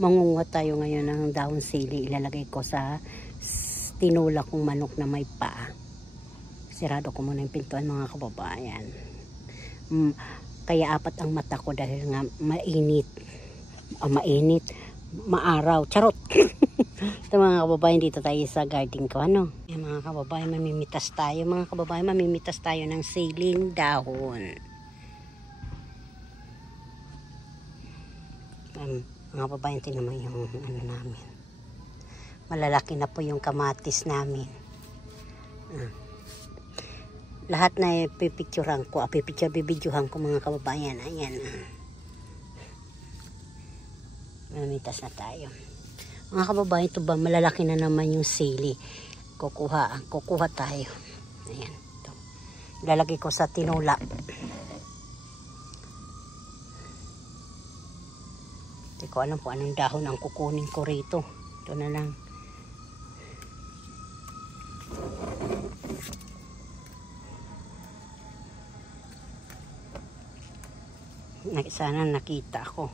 Mangunguha tayo ngayon ng dahon sili. Ilalagay ko sa tinula kong manok na may paa. Sirado ko muna yung pintuan, mga kababayan. Kaya apat ang mata ko dahil nga mainit. Maaraw. Charot! Ito mga kababayan, dito tayo sa garden ko. Yan, mga kababayan, mamimitas tayo. Mga kababayan, mamimitas tayo ng siling dahon. Mga babayan, tingnan mo yung namin. Malalaki na po yung kamatis namin. Lahat na pipicturean ko. Bibidyohan ko, mga kababayan. Ayan. Mamitas na tayo. Mga kababayan, ito ba malalaki na naman yung sili. Kukuha tayo. Ayan. Ito. Ilalagay ko sa tinula. Hindi ko alam po anong dahon ang kukunin ko rito. Ito na lang. Sana nakita ako.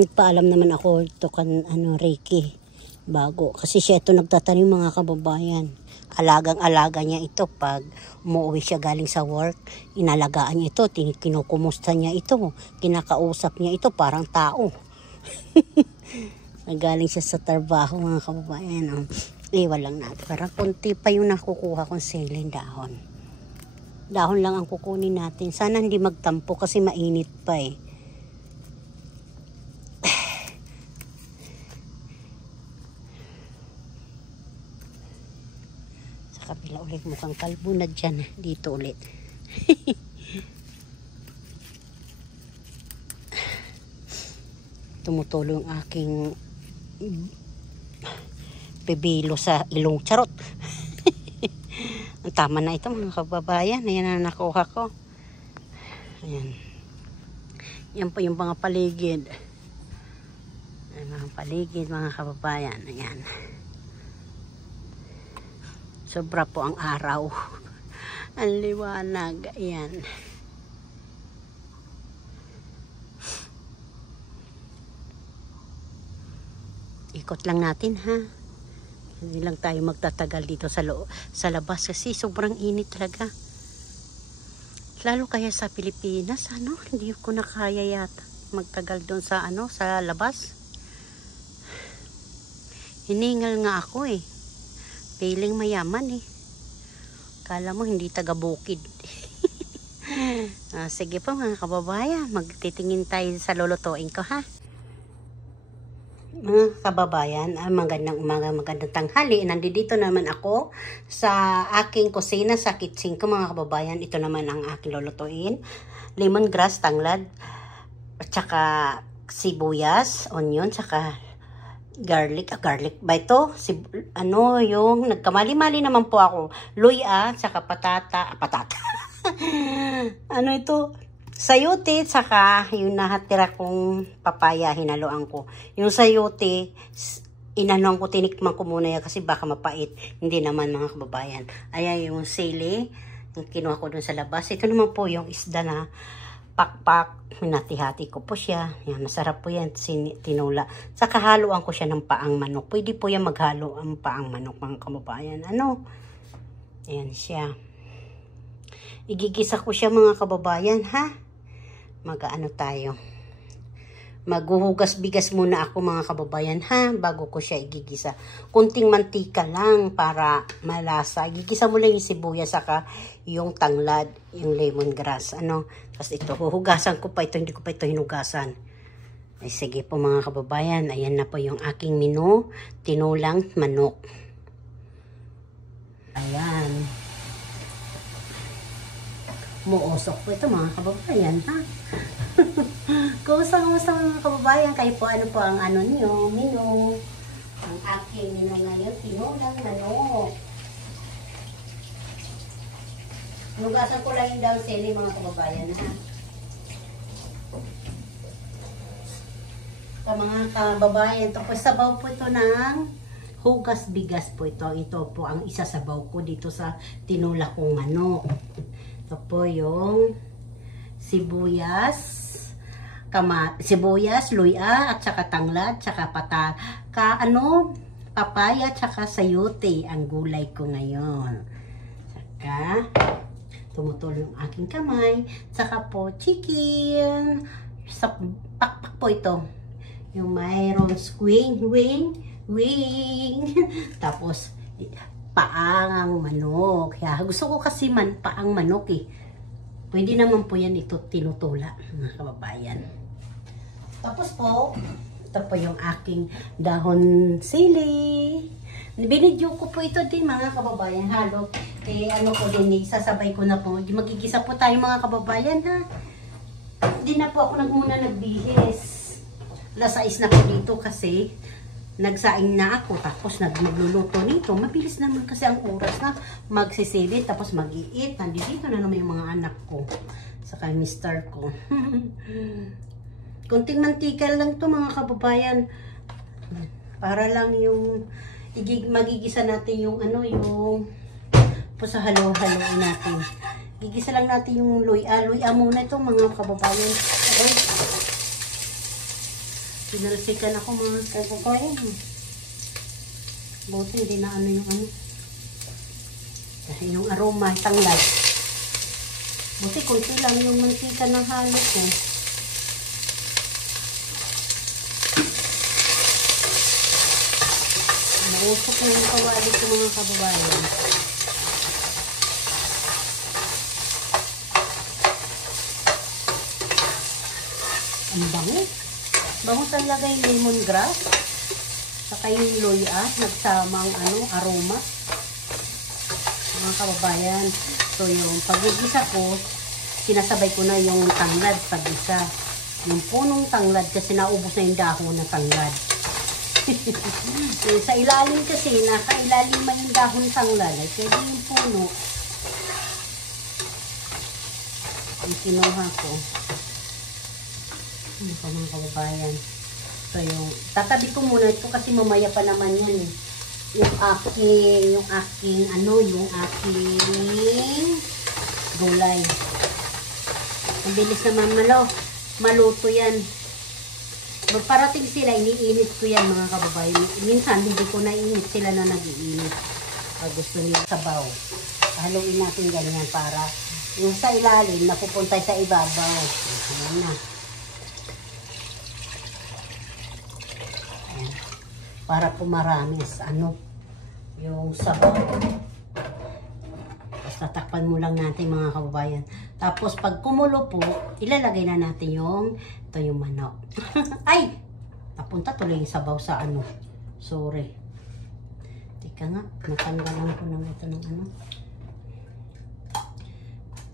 Nagpaalam naman ako ito Reiki bago. Kasi siya ito nagtatanim, mga kababayan. Alagang-alaga niya ito pag umuwi siya galing sa work. Inalagaan niya ito, kinukumusta niya ito, kinakausap niya ito parang tao. Nagaling siya sa trabaho, mga kababayan. Iwan lang natin. Parang konti pa yung nakukuha kong siling dahon. Dahon lang ang kukunin natin. Sana hindi magtampo kasi mainit pa eh. Kabila ulit, mukhang kalbo na dyan. Dito ulit. Tumutulong aking pibilo sa ilong. Charot. Ang tama na ito, mga kababayan. Ayan na nakuha ko. Ayan. Yan po yung mga paligid. Ayan, mga paligid, mga kababayan. Ayan. Sobra po ang araw. Ang liwanag. Ayan. Ikot lang natin, ha. Hindi lang tayo magtatagal dito sa labas kasi sobrang init talaga. Lalo kaya sa Pilipinas, hindi ko na kaya yata magtagal doon sa sa labas. Hiningal nga ako eh. Piling mayaman eh. Kala mo hindi taga-bukid. Sige po, mga kababayan. Magtitingin tayo sa lulutuin ko, ha. Mga kababayan, magandang umaga, magandang tanghali. Nandito naman ako sa aking kusina, sa kitchen ko, mga kababayan. Ito naman ang aking lulutuin. Lemongrass, tanglad, at saka sibuyas, onion, saka garlic ba ito? Yung nagkamali-mali naman po ako. Luya, saka patata. Ito? Sayote, saka yung nahatira kong papaya, hinaluan ko. Yung sayote, tinikman ko muna yan kasi baka mapait. Hindi naman, mga kababayan. Ayan yung sili, yung kinuha ko dun sa labas. Ito naman po yung isda na pakpak, minati-hati ko po siya. Yan, masarap po yan, tinula. Saka haluan ko siya ng paang manok. Pwede po yan maghalo ang paang manok, mga kababayan. Ayan siya. Igigisa ko siya, mga kababayan, ha? Tayo. Maghuhugas bigas muna ako, mga kababayan, ha? Bago ko siya igigisa. Kunting mantika lang para malasa. Igigisa mo lang yung sibuyas, saka yung tanglad, yung lemongrass. Tapos ito, huhugasan ko pa ito. Hindi ko pa ito hinugasan. Ay, sige po, mga kababayan. Ayan na po yung aking menu. Tinulang manok. Ayan. Muusok po ito, mga kababayan, ha? Kumusta mga kababayan? Kayo po, ano po ang niyo, menu? Ang aking menu ngayon, tinulang manok. Hugasan ko lang yung down sili, mga kababayan, ha? Mga kababayan, ito po, sabaw po ito ng hugas bigas po ito. Ito po ang isasabaw ko dito sa tinula kong manok. Ito po yung sibuyas, sibuyas, luya, at saka tanglad, tsaka papaya, tsaka sayote ang gulay ko ngayon. Tsaka, tumutulo yung aking kamay. Tsaka po, chicken. Sa pakpak po ito. Yung mayroon wing. Tapos, paang manok. Kaya, gusto ko kasi paang manok eh. Pwede naman po yan ito tinutula, mga kababayan. Tapos po, ito po yung aking dahon sili. Binidyo ko po ito din, mga kababayan. Halo, ano ko din, sasabay ko na po. Magigisa po tayo, mga kababayan, ha. Hindi na po ako muna nagbihis. Alas 6 na po dito kasi nagsaing na ako. Tapos magluluto nito. Mabilis naman kasi ang oras na magsisilid. Tapos mag-i-eat. Nandito na naman yung mga anak ko. Saka mister ko. Kunting mantika lang to, mga kababayan. Para lang yung magigisa natin yung sa halo-halo natin. Gigisa lang natin yung luya. Luya muna ito, mga kababayan. Okay. Pinalsikan ako, mga kababayan. Buti hindi na yung Kasi yung aroma, tanglad. Buti kunti lang yung mantika ng halo ko. Nausok na yung kawali ko, mga kababayan. Ang bango. Bango talaga yung lemongrass. Saka yung luya. Nagsamang aroma. Mga kababayan. So yung pag-igisa ko, sinasabay ko na yung tanglad pag-isa. Yung punong tanglad kasi naubos na yung dahon na tanglad. Sa ilalim kasi, nakailalim man yung dahon tanglad. Ay pwede yung puno. Yung kinuha ko. Ano pa, mga kababayan. So yung, tatabi ko muna ito kasi mamaya pa naman yan. Yung aking gulay. Ang bilis naman maluto yan. Parating sila, iniinit ko yan, mga kababayan. Minsan, hindi ko nainit sila na nag-iinit. Pag gusto nila sabaw. Haluin natin ganyan para yung sa ilalim, napupunta sa ibabaw. Ayan na. Ayan. Para pumaramis, yung sabaw. Tapos tatakpan mo lang natin, mga kababayan. Tapos pag kumulo po, ilalagay na natin yung manok. Ay! Napunta tuloy yung sabaw sa Sorry. Teka nga, natanggalan ko ng ito ng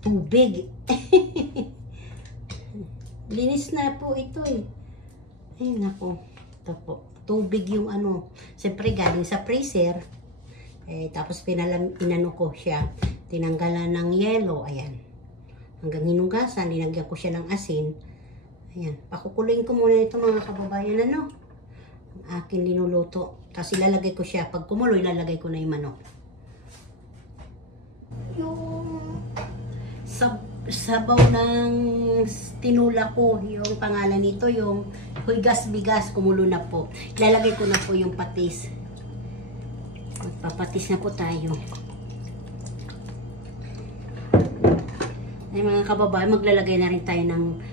tubig. Linis na po ito eh. Ay, naku. Ito po. Tubig yung Siyempre galing sa freezer. Tapos inano ko siya. Tinanggalan ng yelo. Ayan. Hanggang hinugasan. Linagyan ko siya ng asin. Ayan. Pakukuluin ko muna ito, mga kababayan. Ang akin linuluto. Tapos ilalagay ko siya. Pag kumulo, ilalagay ko na yung manok. Yung sabaw ng tinula ko. Yung pangalan nito, yung huigas-bigas. Kumulo na po. Ilalagay ko na po yung patis. Papatis na po tayo. Ay, mga kababayan, maglalagay na rin tayo ng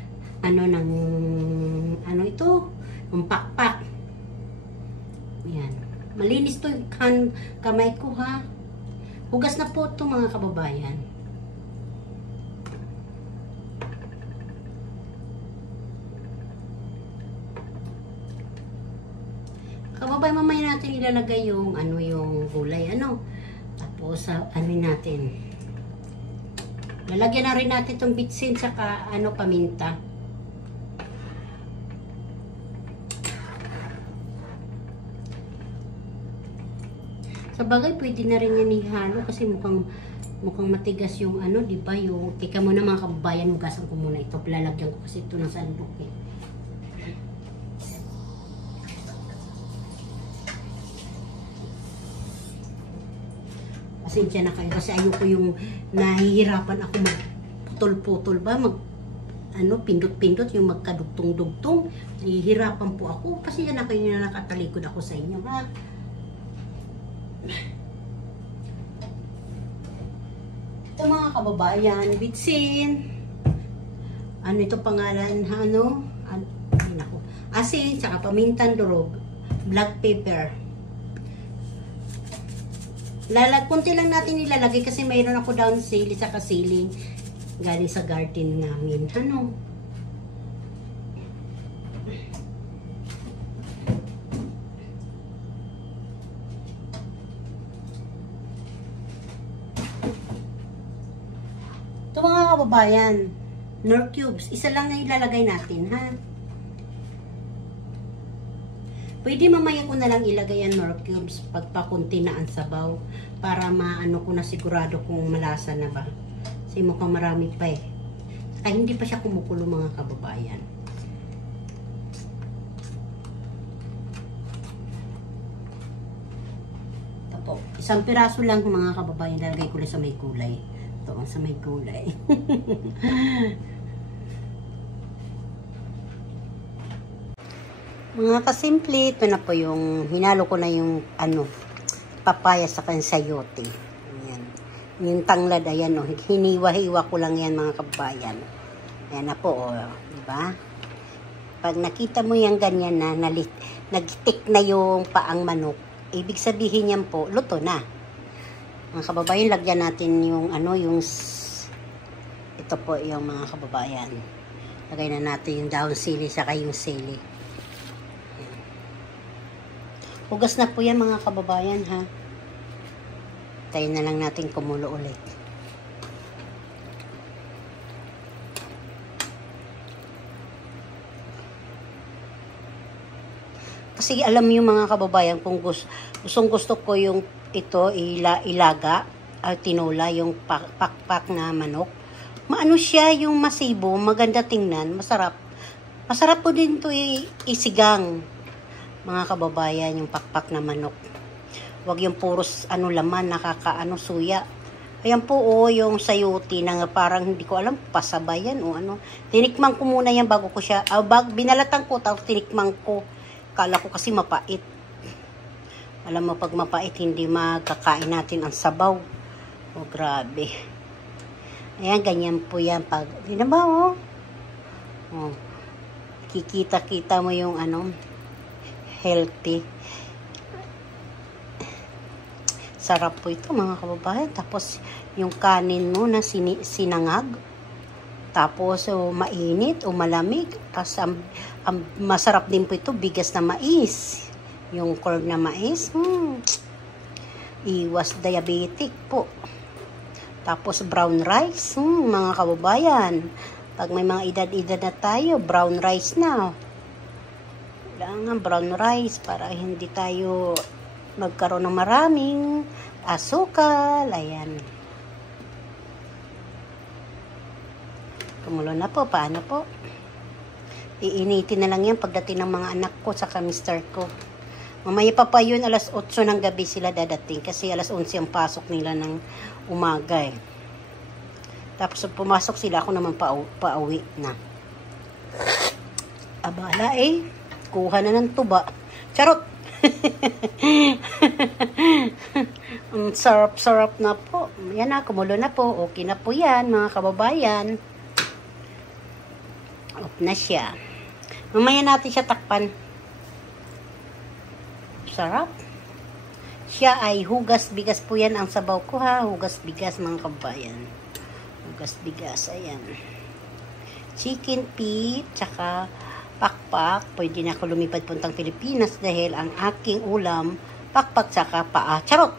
ito, yung pakpak. Yan. Malinis to yung kamay ko, ha. Hugas na po ito, mga kababayan. Kababayan, mamaya natin ilalagay yung yung gulay, Tapos natin. Lalagyan na rin natin itong bitsin saka paminta. Sa bagay, pwede na rin yan ihalo kasi mukhang matigas yung di ba? Yung, tika mo na, mga kababayan, hugasan ko muna ito. Lalagyan ko kasi ito ng sandok eh. Pasensya na kayo kasi ayoko yung nahihirapan ako magputol-putol ba, pindot-pindot yung magkadugtong-dugtong. Nahihirapan po ako. Kasi yan na kayo na nakatalikod ako sa inyo, ha? Ito mga kababayan, bitsin. Ano ito pangalan, asin, saka pamintang durog, black pepper. Kunti lang natin ilalagay kasi mayroon ako down sili sa kasiling galing sa garden namin. Ito mga kababayan, Knorr cubes. Isa lang na ilalagay natin, ha? Pwede mamaya ko na lang ilagay ang Knorr cubes pagpakunti na ang sabaw para maano ko na sigurado kung malasa na ba. Kasi mukhang marami pa eh. Saka hindi pa siya kumukulo mga kababayan. Ito po. Isang piraso lang mga kababayan. Lalagay ko lang sa may kulay. Ito sa may kulay. Mga kasimple, ito na po yung hinalo ko na yung papaya sa sayote. Ayan. Yung tanglad, ayan o. Hiniwa-hiwa ko lang yan mga kabayan. Ayan na po o. Diba? Pag nakita mo yung ganyan na, nagtik na yung paang manok, ibig sabihin yan po, luto na. Mga kababayan, lagyan natin yung ito po yung mga kababayan. Lagay na natin yung dahon sili saka yung sili. Hugas na po yan mga kababayan, ha. Tayo na lang natin kumulo ulit. Kasi alam niyo mga kababayan, kung gusto ko yung ito ilaga, tinola, yung pakpak na manok. Maano siya, yung masibo, maganda tingnan, masarap. Masarap po din to isigang. Mga kababayan, yung pakpak na manok. Huwag yung puros laman, suya. Ayan po yung sayote na parang hindi ko alam, pasabayan o ano. Tinikman ko muna yan bago ko siya, binalatan ko, tapos tinikman ko. Kala ko kasi mapait. Alam mo, pag mapait, hindi makakain natin ang sabaw. Oh, grabe. Ayan, ganyan po yan. Hindi na ba, oh? Kikita-kita mo yung healthy. Sarap po ito mga kababayan. Tapos yung kanin mo na sinangag. Tapos mainit o malamig. Tapos ang masarap din po ito, bigas na mais. Yung corn na mais. Iwas diabetic po. Tapos brown rice. Mga kababayan. Pag may mga edad-edad na tayo, brown rice na. Kailangan brown rice para hindi tayo magkaroon ng maraming asukal. Ayan. Kumulo na po. Paano po? Iinitin na lang yan pagdating ng mga anak ko saka mister ko. Mamaya pa yun, alas 8 ng gabi sila dadating kasi alas 11 ang pasok nila ng umaga eh. Tapos pumasok sila, ako naman pauwi na. Abala eh. Kuha na ng tuba. Charot! Ang sarap-sarap na po. Yan na, kumulo na po. Okay na po yan, mga kababayan. Off na siya. Mamaya natin siya takpan. Sarap. Siya ay hugas bigas po yan ang sabaw ko, ha. Hugas bigas mga kababayan. Hugas bigas. Ayan. Chicken feet, tsaka pakpak. Pwede na ako lumipad puntang Pilipinas dahil ang aking ulam, pakpak tsaka paa. Charot!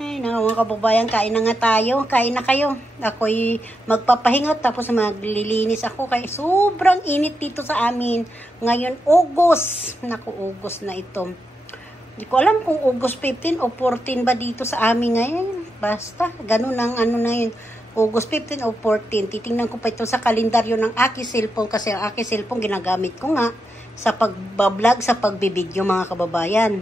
Ay, mga kababayan, kain na nga tayo. Kain na kayo. Ako'y magpapahinga tapos maglilinis ako kaya sobrang init dito sa amin. Ngayon, August. Naku, August na ito. Hindi ko alam kung August 15 o 14 ba dito sa amin ngayon. Basta, ganun ang na yun. August 15 o 14. Titingnan ko pa ito sa kalendaryo ng aking cellphone kasi ang aking cellphone ginagamit ko nga sa pagbablog, sa pagbibideo mga kababayan.